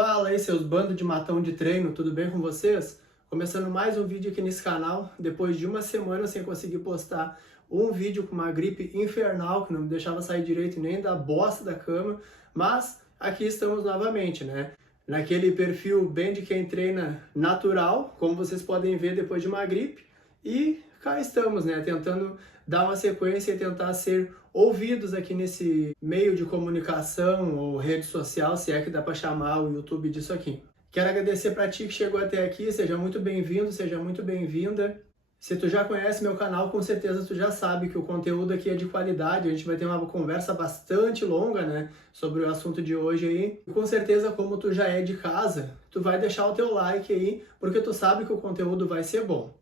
Fala aí, seus bandos de matão de treino, tudo bem com vocês? Começando mais um vídeo aqui nesse canal, depois de uma semana sem conseguir postar um vídeo com uma gripe infernal, que não me deixava sair direito nem da bosta da cama, mas aqui estamos novamente, né? Naquele perfil bem de quem treina natural, como vocês podem ver depois de uma gripe, e cá estamos, né? Tentando dar uma sequência e tentar ser ouvidos aqui nesse meio de comunicação ou rede social, se é que dá para chamar o YouTube disso aqui. Quero agradecer para ti que chegou até aqui, seja muito bem-vindo, seja muito bem-vinda. Se tu já conhece meu canal, com certeza tu já sabe que o conteúdo aqui é de qualidade, a gente vai ter uma conversa bastante longa, né, sobre o assunto de hoje aí. E com certeza, como tu já é de casa, tu vai deixar o teu like aí, porque tu sabe que o conteúdo vai ser bom.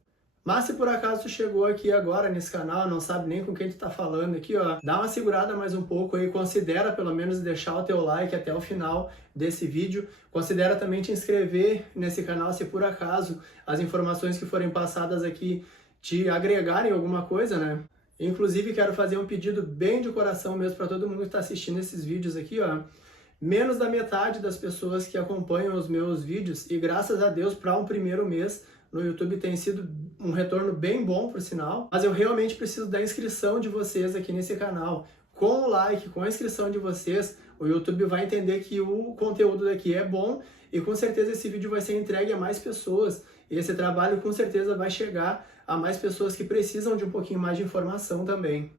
Mas se por acaso tu chegou aqui agora nesse canal, não sabe nem com quem tu tá falando aqui, ó, dá uma segurada mais um pouco aí, considera pelo menos deixar o teu like até o final desse vídeo. Considera também te inscrever nesse canal se por acaso as informações que forem passadas aqui te agregarem alguma coisa, né? Inclusive quero fazer um pedido bem de coração mesmo para todo mundo que está assistindo esses vídeos aqui, ó. Menos da metade das pessoas que acompanham os meus vídeos, e graças a Deus para um primeiro mês no YouTube tem sido um retorno bem bom, por sinal, mas eu realmente preciso da inscrição de vocês aqui nesse canal. Com o like, com a inscrição de vocês, o YouTube vai entender que o conteúdo daqui é bom e com certeza esse vídeo vai ser entregue a mais pessoas. E esse trabalho com certeza vai chegar a mais pessoas que precisam de um pouquinho mais de informação também.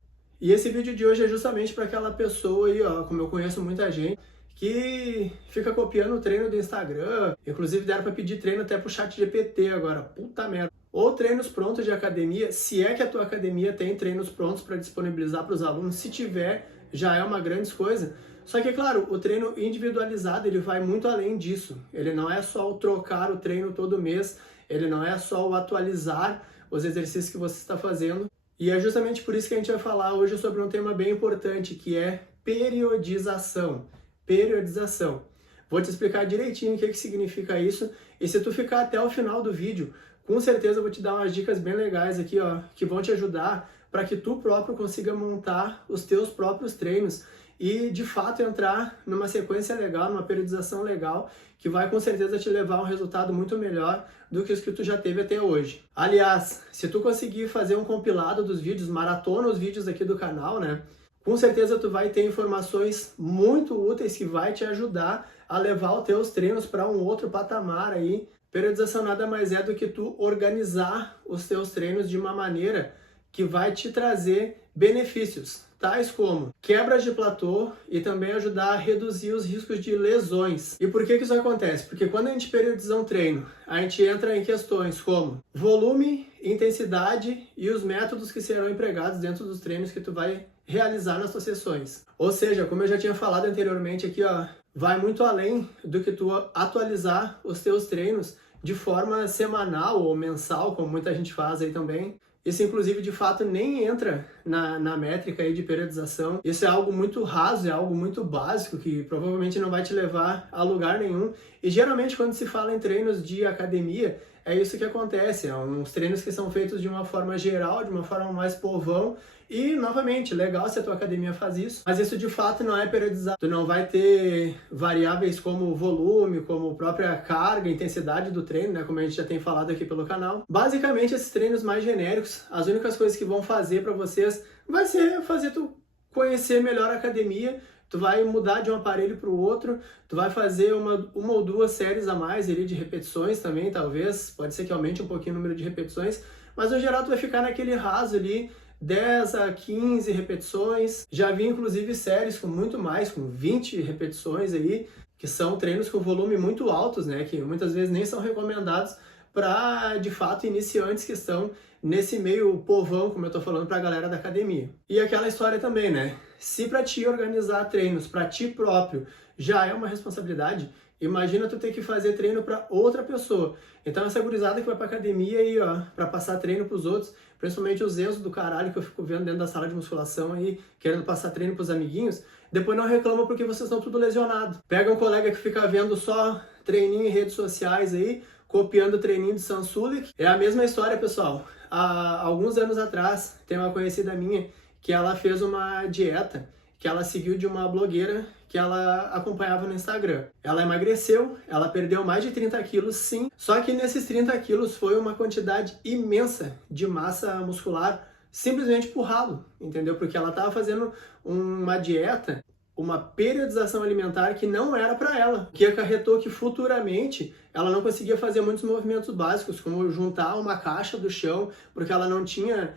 E esse vídeo de hoje é justamente para aquela pessoa aí, ó, como eu conheço muita gente, que fica copiando o treino do Instagram, inclusive deram para pedir treino até pro ChatGPT agora, puta merda. Ou treinos prontos de academia, se é que a tua academia tem treinos prontos para disponibilizar para os alunos, se tiver, já é uma grande coisa. Só que, claro, o treino individualizado, ele vai muito além disso. Ele não é só o trocar o treino todo mês, ele não é só o atualizar os exercícios que você está fazendo. E é justamente por isso que a gente vai falar hoje sobre um tema bem importante, que é periodização. Periodização. Vou te explicar direitinho o que significa isso, e se tu ficar até o final do vídeo, com certeza eu vou te dar umas dicas bem legais aqui, ó, que vão te ajudar para que tu próprio consiga montar os teus próprios treinos e de fato entrar numa sequência legal, numa periodização legal, que vai com certeza te levar a um resultado muito melhor do que os que tu já teve até hoje. Aliás, se tu conseguir fazer um compilado dos vídeos, maratona os vídeos aqui do canal, né? Com certeza tu vai ter informações muito úteis que vai te ajudar a levar os teus treinos para um outro patamar aí. Periodização nada mais é do que tu organizar os teus treinos de uma maneira que vai te trazer benefícios, tais como quebras de platô e também ajudar a reduzir os riscos de lesões. E por que isso acontece? Porque quando a gente periodiza um treino, a gente entra em questões como volume, intensidade e os métodos que serão empregados dentro dos treinos que tu vai realizar nas suas sessões. Ou seja, como eu já tinha falado anteriormente aqui, ó, vai muito além do que tu atualizar os teus treinos de forma semanal ou mensal, como muita gente faz aí também. Isso, inclusive, de fato, nem entra na métrica aí de periodização. Isso é algo muito raso, é algo muito básico, que provavelmente não vai te levar a lugar nenhum. E, geralmente, quando se fala em treinos de academia, é isso que acontece. É uns treinos que são feitos de uma forma geral, de uma forma mais povão. E, novamente, legal se a tua academia faz isso, mas isso de fato não é periodizado. Tu não vai ter variáveis como volume, como própria carga, intensidade do treino, né, como a gente já tem falado aqui pelo canal. Basicamente, esses treinos mais genéricos, as únicas coisas que vão fazer para vocês vai ser fazer tu conhecer melhor a academia. Tu vai mudar de um aparelho para o outro, tu vai fazer uma ou duas séries a mais ali de repetições também, talvez, pode ser que aumente um pouquinho o número de repetições, mas no geral tu vai ficar naquele raso ali, 10 a 15 repetições. Já vi inclusive séries com muito mais, com 20 repetições aí, que são treinos com volume muito altos, né, que muitas vezes nem são recomendados para, de fato, iniciantes que estão nesse meio povão, como eu tô falando, para a galera da academia. E aquela história também, né, se para ti organizar treinos para ti próprio já é uma responsabilidade, imagina tu ter que fazer treino para outra pessoa. Então essa gurizada que vai pra academia aí, ó, para passar treino pros outros, principalmente os Enzos do caralho que eu fico vendo dentro da sala de musculação aí, querendo passar treino pros amiguinhos, depois não reclama porque vocês estão tudo lesionados. Pega um colega que fica vendo só treininho em redes sociais aí, copiando o treininho de Sansulik. É a mesma história, pessoal. Há alguns anos atrás, tem uma conhecida minha que ela fez uma dieta que ela seguiu de uma blogueira que ela acompanhava no Instagram. Ela emagreceu, ela perdeu mais de 30 quilos, sim, só que nesses 30 quilos foi uma quantidade imensa de massa muscular simplesmente por ralo, entendeu? Porque ela estava fazendo uma dieta, uma periodização alimentar que não era para ela, que acarretou que futuramente ela não conseguia fazer muitos movimentos básicos, como juntar uma caixa do chão, porque ela não tinha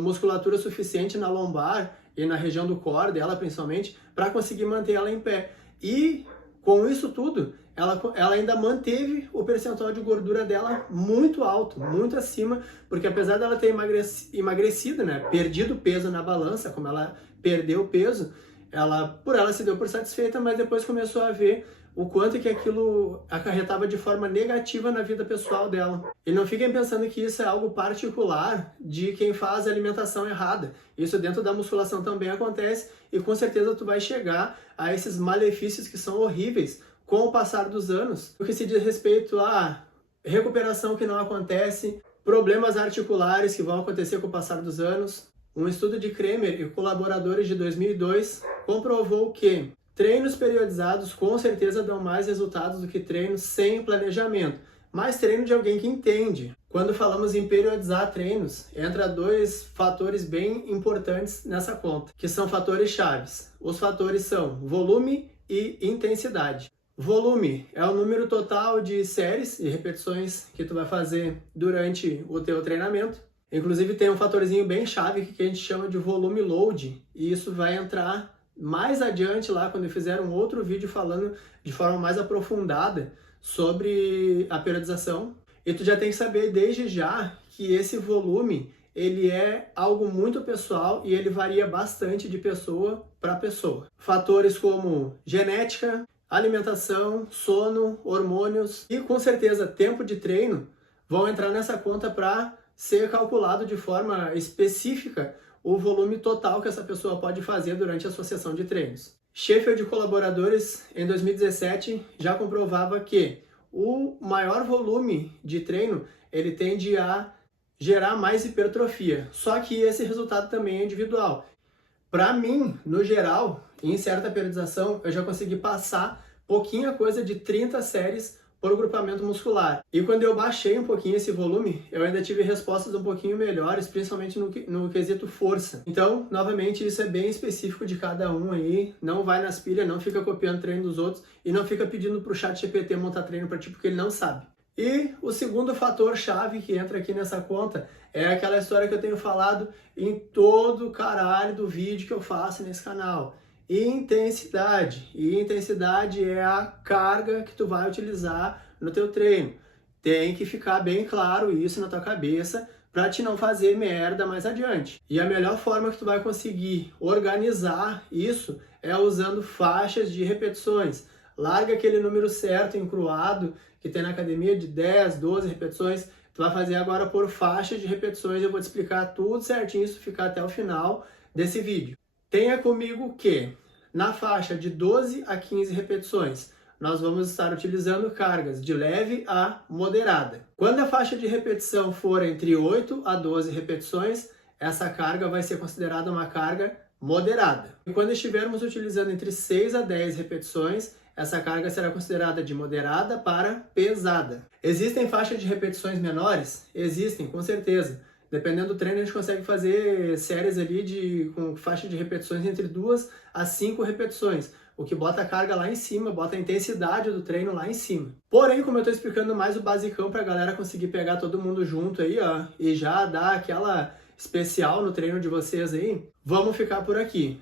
musculatura suficiente na lombar e na região do core dela, principalmente, para conseguir manter ela em pé. E com isso tudo, ela ainda manteve o percentual de gordura dela muito alto, muito acima, porque apesar dela ter emagrecido, né, perdido peso na balança, como ela perdeu peso, por ela se deu por satisfeita, mas depois começou a ver o quanto que aquilo acarretava de forma negativa na vida pessoal dela. E não fiquem pensando que isso é algo particular de quem faz a alimentação errada. Isso dentro da musculação também acontece e com certeza tu vai chegar a esses malefícios que são horríveis com o passar dos anos. O que se diz respeito a recuperação que não acontece, problemas articulares que vão acontecer com o passar dos anos. Um estudo de Kremer e colaboradores de 2002 comprovou que treinos periodizados com certeza dão mais resultados do que treinos sem planejamento, mas treino de alguém que entende. Quando falamos em periodizar treinos, entra dois fatores bem importantes nessa conta, que são fatores chaves. Os fatores são volume e intensidade. Volume é o número total de séries e repetições que tu vai fazer durante o teu treinamento. Inclusive tem um fatorzinho bem chave que a gente chama de volume load, e isso vai entrar mais adiante lá quando eu fizer um outro vídeo falando de forma mais aprofundada sobre a periodização. E tu já tem que saber desde já que esse volume ele é algo muito pessoal e ele varia bastante de pessoa para pessoa. Fatores como genética, alimentação, sono, hormônios e com certeza tempo de treino vão entrar nessa conta para ser calculado de forma específica o volume total que essa pessoa pode fazer durante a sua sessão de treinos. Sheffield e colaboradores, em 2017, já comprovava que o maior volume de treino ele tende a gerar mais hipertrofia, só que esse resultado também é individual. Para mim, no geral, em certa periodização, eu já consegui passar pouquinha coisa de 30 séries por grupamento muscular. E quando eu baixei um pouquinho esse volume, eu ainda tive respostas um pouquinho melhores, principalmente no quesito força. Então, novamente, isso é bem específico de cada um aí. Não vai nas pilhas, não fica copiando treino dos outros e não fica pedindo pro ChatGPT montar treino para ti, porque ele não sabe. E o segundo fator chave que entra aqui nessa conta é aquela história que eu tenho falado em todo o caralho do vídeo que eu faço nesse canal. Intensidade. E intensidade é a carga que tu vai utilizar no teu treino. Tem que ficar bem claro isso na tua cabeça para te não fazer merda mais adiante. E a melhor forma que tu vai conseguir organizar isso é usando faixas de repetições. Larga aquele número certo, encruado, que tem na academia de 10, 12 repetições. Tu vai fazer agora por faixas de repetições. Eu vou te explicar tudo certinho, se tu ficar até o final desse vídeo. Tenha comigo que na faixa de 12 a 15 repetições, nós vamos estar utilizando cargas de leve a moderada. Quando a faixa de repetição for entre 8 a 12 repetições, essa carga vai ser considerada uma carga moderada. E quando estivermos utilizando entre 6 a 10 repetições, essa carga será considerada de moderada para pesada. Existem faixas de repetições menores? Existem, com certeza. Dependendo do treino, a gente consegue fazer séries ali com faixa de repetições entre 2 a 5 repetições, o que bota a carga lá em cima, bota a intensidade do treino lá em cima. Porém, como eu estou explicando mais o basicão para a galera conseguir pegar todo mundo junto aí, ó, e já dar aquela especial no treino de vocês aí, vamos ficar por aqui.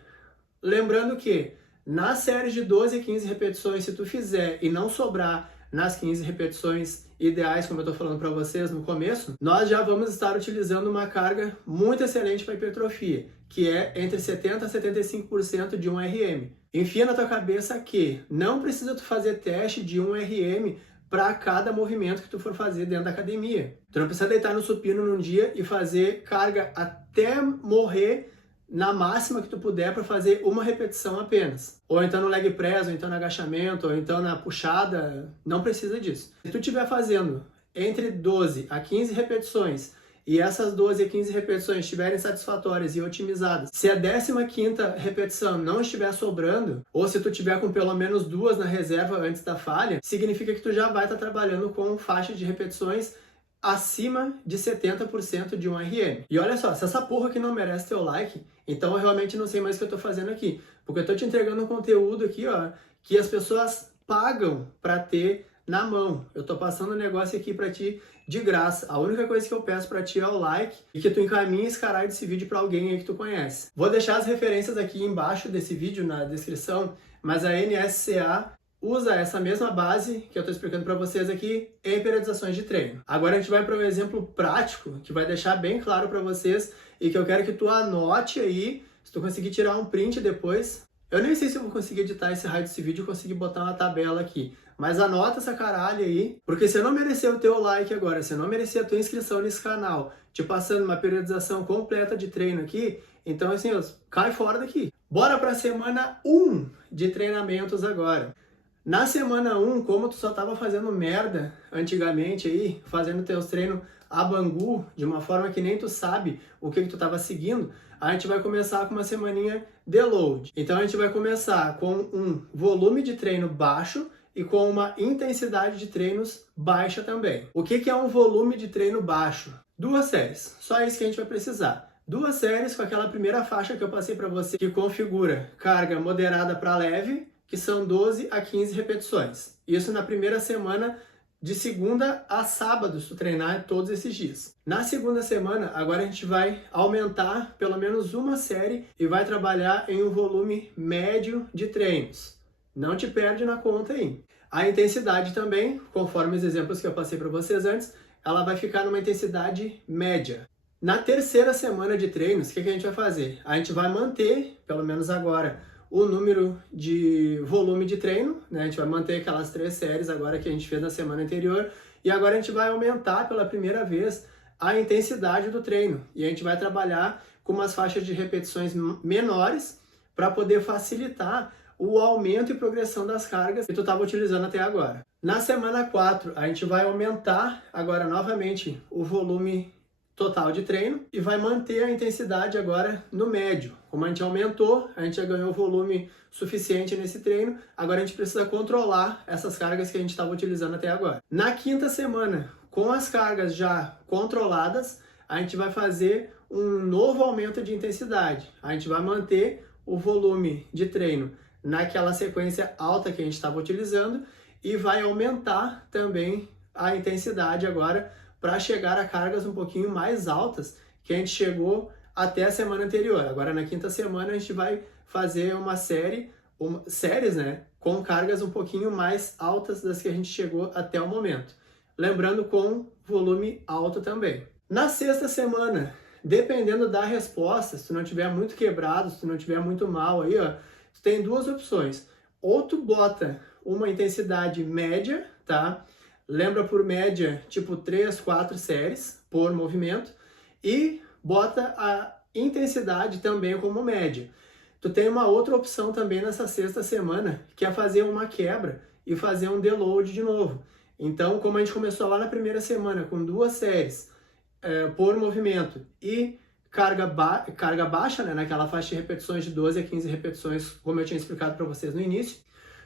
Lembrando que nas séries de 12 a 15 repetições, se tu fizer e não sobrar nas 15 repetições ideais, como eu estou falando para vocês no começo, nós já vamos estar utilizando uma carga muito excelente para hipertrofia, que é entre 70% a 75% de 1 RM. Enfia na tua cabeça que não precisa tu fazer teste de 1 RM para cada movimento que tu for fazer dentro da academia. Tu não precisa deitar no supino num dia e fazer carga até morrer na máxima que tu puder para fazer uma repetição apenas. Ou então no leg press, ou então no agachamento, ou então na puxada, não precisa disso. Se tu estiver fazendo entre 12 a 15 repetições e essas 12 a 15 repetições estiverem satisfatórias e otimizadas, se a 15ª repetição não estiver sobrando, ou se tu tiver com pelo menos 2 na reserva antes da falha, significa que tu já vai estar trabalhando com faixa de repetições acima de 70% de um RM. E olha só, se essa porra aqui não merece teu like, então eu realmente não sei mais o que eu tô fazendo aqui. Porque eu tô te entregando um conteúdo aqui, ó, que as pessoas pagam pra ter na mão. Eu tô passando um negócio aqui pra ti de graça. A única coisa que eu peço pra ti é o like e que tu encaminhe esse caralho desse vídeo pra alguém aí que tu conhece. Vou deixar as referências aqui embaixo desse vídeo na descrição, mas a NSCA usa essa mesma base que eu estou explicando para vocês aqui em periodizações de treino. Agora a gente vai para um exemplo prático que vai deixar bem claro para vocês e que eu quero que tu anote aí, se tu conseguir tirar um print depois. Eu nem sei se eu vou conseguir editar esse raio desse vídeo e conseguir botar uma tabela aqui, mas anota essa caralho aí, porque se eu não merecer o teu like agora, se eu não merecer a tua inscrição nesse canal, te passando uma periodização completa de treino aqui, então assim, cai fora daqui. Bora para a semana 1 de treinamentos agora. Na semana 1, como tu só tava fazendo merda antigamente aí, fazendo teus treinos a Bangu, de uma forma que nem tu sabe o que tu tava seguindo, a gente vai começar com uma semaninha de load. Então a gente vai começar com um volume de treino baixo e com uma intensidade de treinos baixa também. O que é um volume de treino baixo? 2 séries, só isso que a gente vai precisar. 2 séries com aquela primeira faixa que eu passei para você, que configura carga moderada para leve, que são 12 a 15 repetições. Isso na primeira semana, de segunda a sábado, se tu treinar todos esses dias. Na segunda semana, agora a gente vai aumentar pelo menos uma série e vai trabalhar em um volume médio de treinos. Não te perde na conta aí. A intensidade também, conforme os exemplos que eu passei para vocês antes, ela vai ficar numa intensidade média. Na terceira semana de treinos, o que a gente vai fazer? A gente vai manter, pelo menos agora, o número de volume de treino, né? A gente vai manter aquelas 3 séries agora que a gente fez na semana anterior e agora a gente vai aumentar pela primeira vez a intensidade do treino e a gente vai trabalhar com umas faixas de repetições menores para poder facilitar o aumento e progressão das cargas que tu estava utilizando até agora. Na semana 4, a gente vai aumentar agora novamente o volume total de treino e vai manter a intensidade agora no médio. Como a gente aumentou, a gente já ganhou volume suficiente nesse treino, agora a gente precisa controlar essas cargas que a gente estava utilizando até agora. Na quinta semana, com as cargas já controladas, a gente vai fazer um novo aumento de intensidade. A gente vai manter o volume de treino naquela sequência alta que a gente estava utilizando e vai aumentar também a intensidade agora para chegar a cargas um pouquinho mais altas que a gente chegou até a semana anterior. Agora na quinta semana a gente vai fazer uma séries, né, com cargas um pouquinho mais altas das que a gente chegou até o momento. Lembrando com volume alto também. Na sexta semana, dependendo da resposta, se tu não tiver muito quebrado, se tu não tiver muito mal aí, ó, tu tem 2 opções. Ou tu bota uma intensidade média, tá? Lembra por média, tipo 3, 4 séries por movimento e bota a intensidade também como média. Tu tem uma outra opção também nessa sexta semana, que é fazer uma quebra e fazer um deload de novo. Então, como a gente começou lá na primeira semana com 2 séries por movimento e carga baixa, né, naquela faixa de repetições de 12 a 15 repetições, como eu tinha explicado para vocês no início,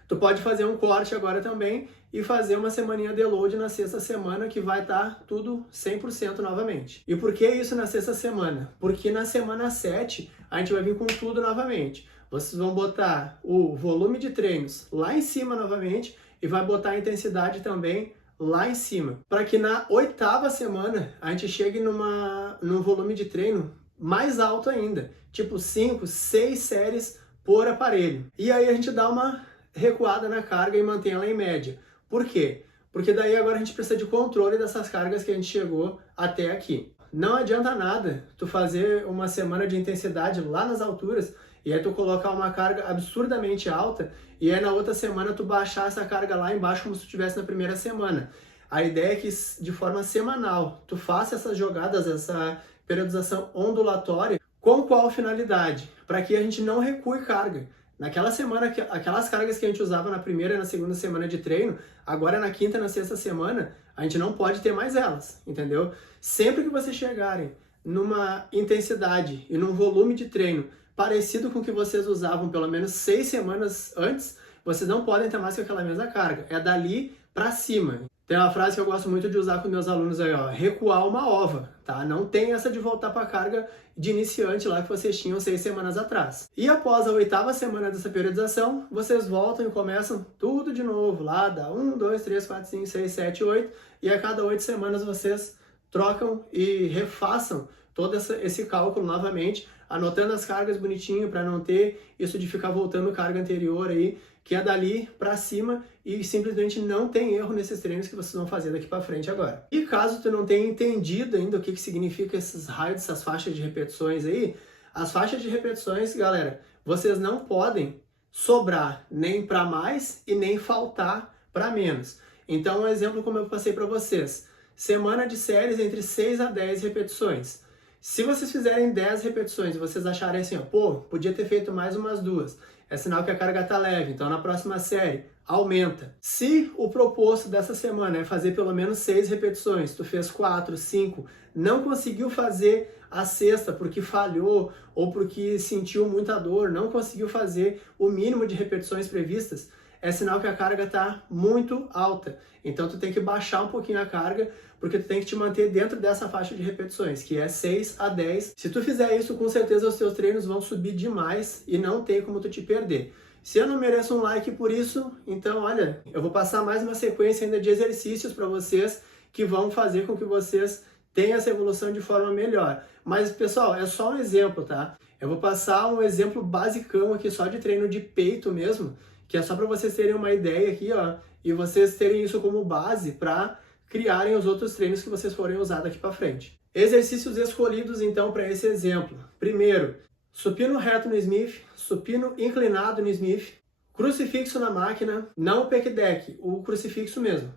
tu pode fazer um corte agora também e fazer uma semaninha de load na sexta semana que vai estar tudo 100% novamente. E por que isso na sexta semana? Porque na semana 7 a gente vai vir com tudo novamente. Vocês vão botar o volume de treinos lá em cima novamente e vai botar a intensidade também lá em cima. Para que na 8ª semana a gente chegue num volume de treino mais alto ainda. Tipo 5, 6 séries por aparelho. E aí a gente dá uma recuada na carga e mantém ela em média. Por quê? Porque daí agora a gente precisa de controle dessas cargas que a gente chegou até aqui. Não adianta nada tu fazer uma semana de intensidade lá nas alturas e aí tu colocar uma carga absurdamente alta e aí na outra semana tu baixar essa carga lá embaixo como se tu estivesse na primeira semana. A ideia é que de forma semanal tu faça essas jogadas, essa periodização ondulatória. Com qual finalidade? Para que a gente não recue carga. Naquela semana, aquelas cargas que a gente usava na primeira e na segunda semana de treino, agora na quinta e na sexta semana, a gente não pode ter mais elas, entendeu? Sempre que vocês chegarem numa intensidade e num volume de treino parecido com o que vocês usavam pelo menos 6 semanas antes, vocês não podem ter mais que aquela mesma carga. É dali para cima. Tem uma frase que eu gosto muito de usar com meus alunos aí, ó, recuar uma ova, tá? Não tem essa de voltar para a carga de iniciante lá que vocês tinham 6 semanas atrás. E após a 8ª semana dessa periodização, vocês voltam e começam tudo de novo, lá dá 1, 2, 3, 4, 5, 6, 7, 8, e a cada 8 semanas vocês trocam e refaçam todo esse cálculo novamente, anotando as cargas bonitinho para não ter isso de ficar voltando carga anterior aí, que é dali para cima e simplesmente não tem erro nesses treinos que vocês vão fazer daqui para frente agora. E caso tu não tenha entendido ainda o que significa esses raios, essas faixas de repetições aí, as faixas de repetições, galera, vocês não podem sobrar nem para mais e nem faltar para menos. Então, um exemplo como eu passei para vocês, semana de séries entre 6 a 10 repetições. Se vocês fizerem 10 repetições e vocês acharem assim, ó, pô, podia ter feito mais umas 2, é sinal que a carga tá leve, então na próxima série aumenta. Se o proposto dessa semana é fazer pelo menos 6 repetições, tu fez 4, 5, não conseguiu fazer a sexta porque falhou ou porque sentiu muita dor, não conseguiu fazer o mínimo de repetições previstas, é sinal que a carga está muito alta. Então tu tem que baixar um pouquinho a carga, porque tu tem que te manter dentro dessa faixa de repetições, que é 6 a 10. Se tu fizer isso, com certeza os teus treinos vão subir demais e não tem como tu te perder. Se eu não mereço um like por isso, então olha, eu vou passar mais uma sequência ainda de exercícios para vocês que vão fazer com que vocês tenham essa evolução de forma melhor. Mas pessoal, é só um exemplo, tá? Eu vou passar um exemplo basicão aqui só de treino de peito mesmo, que é só para vocês terem uma ideia aqui, ó, e vocês terem isso como base para criarem os outros treinos que vocês forem usar daqui para frente. Exercícios escolhidos então para esse exemplo. Primeiro, supino reto no Smith, supino inclinado no Smith, crucifixo na máquina, não o pec deck, o crucifixo mesmo.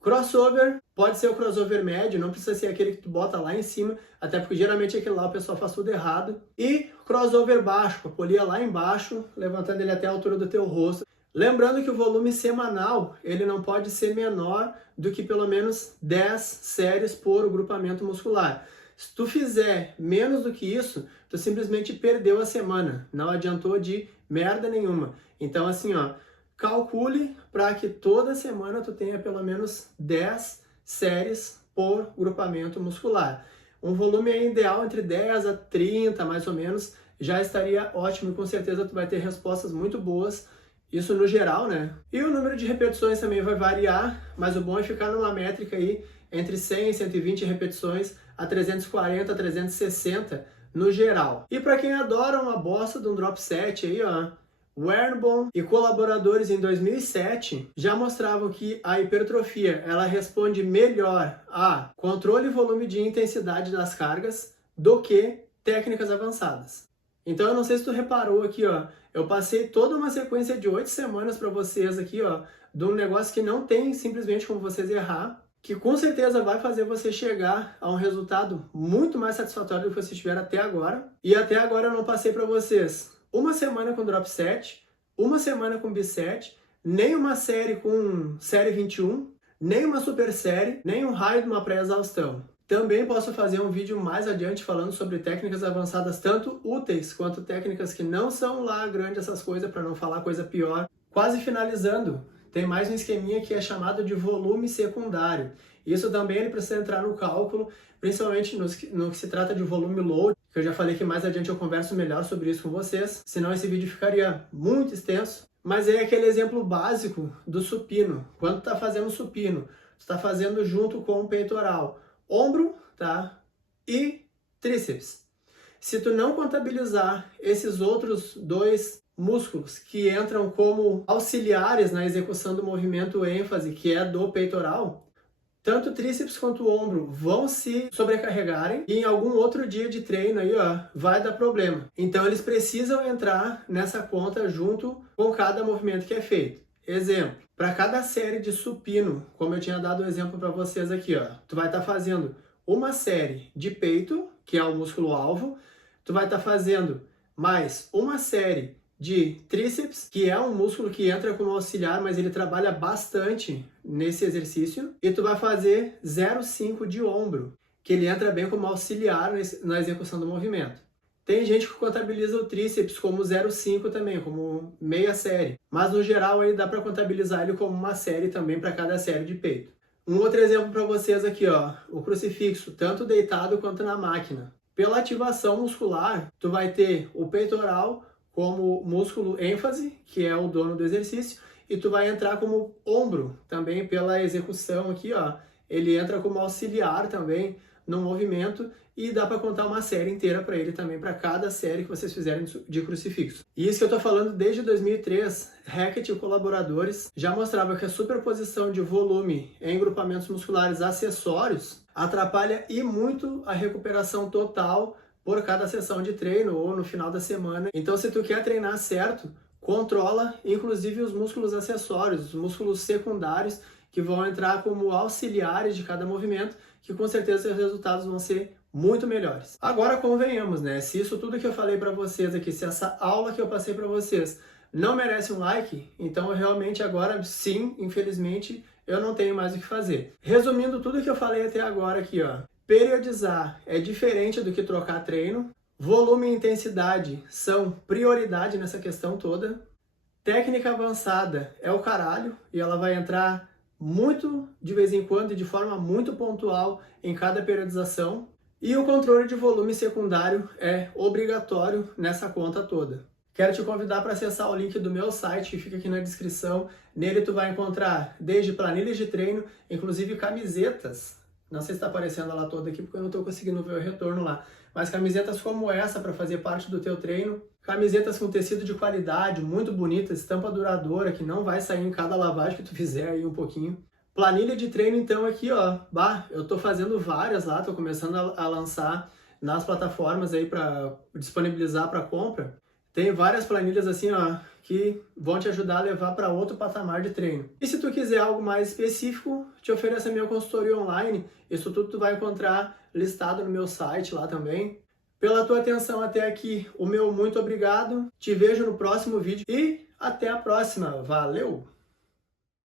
Crossover, pode ser o crossover médio, não precisa ser aquele que tu bota lá em cima, até porque geralmente aquele lá o pessoal faz tudo errado. E crossover baixo, com a polia lá embaixo, levantando ele até a altura do teu rosto. Lembrando que o volume semanal, ele não pode ser menor do que pelo menos 10 séries por grupamento muscular. Se tu fizer menos do que isso, tu simplesmente perdeu a semana, não adiantou de merda nenhuma. Então assim, ó, calcule para que toda semana tu tenha pelo menos 10 séries por grupamento muscular. Um volume ideal entre 10 a 30, mais ou menos, já estaria ótimo e com certeza tu vai ter respostas muito boas. Isso no geral, né? E o número de repetições também vai variar, mas o bom é ficar numa métrica aí entre 100 e 120 repetições a 340 a 360 no geral. E para quem adora uma bosta de um drop set aí, ó, Wernbom e colaboradores em 2007 já mostravam que a hipertrofia ela responde melhor a controle e volume de intensidade das cargas do que técnicas avançadas. Então eu não sei se tu reparou aqui, ó, eu passei toda uma sequência de 8 semanas para vocês aqui, ó, de um negócio que não tem simplesmente como vocês errar, que com certeza vai fazer você chegar a um resultado muito mais satisfatório do que vocês tiveram até agora. E até agora eu não passei para vocês uma semana com drop set, uma semana com biset, nem uma série com série 21, nem uma super série, nem um raio de uma pré-exaustão. Também posso fazer um vídeo mais adiante falando sobre técnicas avançadas, tanto úteis quanto técnicas que não são lá grandes essas coisas, para não falar coisa pior. Quase finalizando, tem mais um esqueminha que é chamado de volume secundário. Isso também ele precisa entrar no cálculo, principalmente no que se trata de volume load, que eu já falei que mais adiante eu converso melhor sobre isso com vocês, senão esse vídeo ficaria muito extenso. Mas é aquele exemplo básico do supino. Quando tu tá fazendo supino, tu tá fazendo junto com o peitoral, ombro, tá? E tríceps. Se tu não contabilizar esses outros dois músculos que entram como auxiliares na execução do movimento ênfase, que é do peitoral, tanto o tríceps quanto o ombro vão se sobrecarregarem e em algum outro dia de treino aí, ó, vai dar problema. Então eles precisam entrar nessa conta junto com cada movimento que é feito. Exemplo, para cada série de supino, como eu tinha dado o exemplo para vocês aqui, ó, tu vai estar fazendo uma série de peito, que é o músculo alvo, tu vai estar fazendo mais uma série de tríceps, que é um músculo que entra como auxiliar, mas ele trabalha bastante nesse exercício. E tu vai fazer 0,5 de ombro, que ele entra bem como auxiliar na execução do movimento. Tem gente que contabiliza o tríceps como 0,5 também, como meia série. Mas no geral aí dá para contabilizar ele como uma série também para cada série de peito. Um outro exemplo para vocês aqui, ó, o crucifixo, tanto deitado quanto na máquina. Pela ativação muscular, tu vai ter o peitoral como músculo ênfase, que é o dono do exercício, e tu vai entrar como ombro também pela execução aqui, ó. Ele entra como auxiliar também no movimento e dá para contar uma série inteira para ele também, para cada série que vocês fizerem de crucifixo. E isso que eu tô falando desde 2003, Hackett e colaboradores já mostravam que a superposição de volume em grupamentos musculares acessórios atrapalha e muito a recuperação total por cada sessão de treino ou no final da semana. Então, se tu quer treinar certo, controla inclusive os músculos acessórios, os músculos secundários que vão entrar como auxiliares de cada movimento, que com certeza os resultados vão ser muito melhores. Agora convenhamos, né? Se isso tudo que eu falei para vocês aqui, se essa aula que eu passei para vocês não merece um like, então eu realmente agora sim, infelizmente, eu não tenho mais o que fazer. Resumindo tudo que eu falei até agora aqui, ó. Periodizar é diferente do que trocar treino. Volume e intensidade são prioridade nessa questão toda. Técnica avançada é o caralho e ela vai entrar muito de vez em quando e de forma muito pontual em cada periodização. E o controle de volume secundário é obrigatório nessa conta toda. Quero te convidar para acessar o link do meu site que fica aqui na descrição. Nele tu vai encontrar desde planilhas de treino, inclusive camisetas. Não sei se está aparecendo ela toda aqui porque eu não estou conseguindo ver o retorno lá. Mas camisetas como essa para fazer parte do teu treino. Camisetas com tecido de qualidade, muito bonita, estampa duradoura, que não vai sair em cada lavagem que tu fizer aí um pouquinho. Planilha de treino então aqui, ó. Bah, eu tô fazendo várias lá, tô começando a lançar nas plataformas aí para disponibilizar para compra. Tem várias planilhas assim, ó, que vão te ajudar a levar para outro patamar de treino. E se tu quiser algo mais específico, te ofereço a minha consultoria online. Isso tudo tu vai encontrar listado no meu site lá também. Pela tua atenção até aqui, o meu muito obrigado. Te vejo no próximo vídeo e até a próxima. Valeu!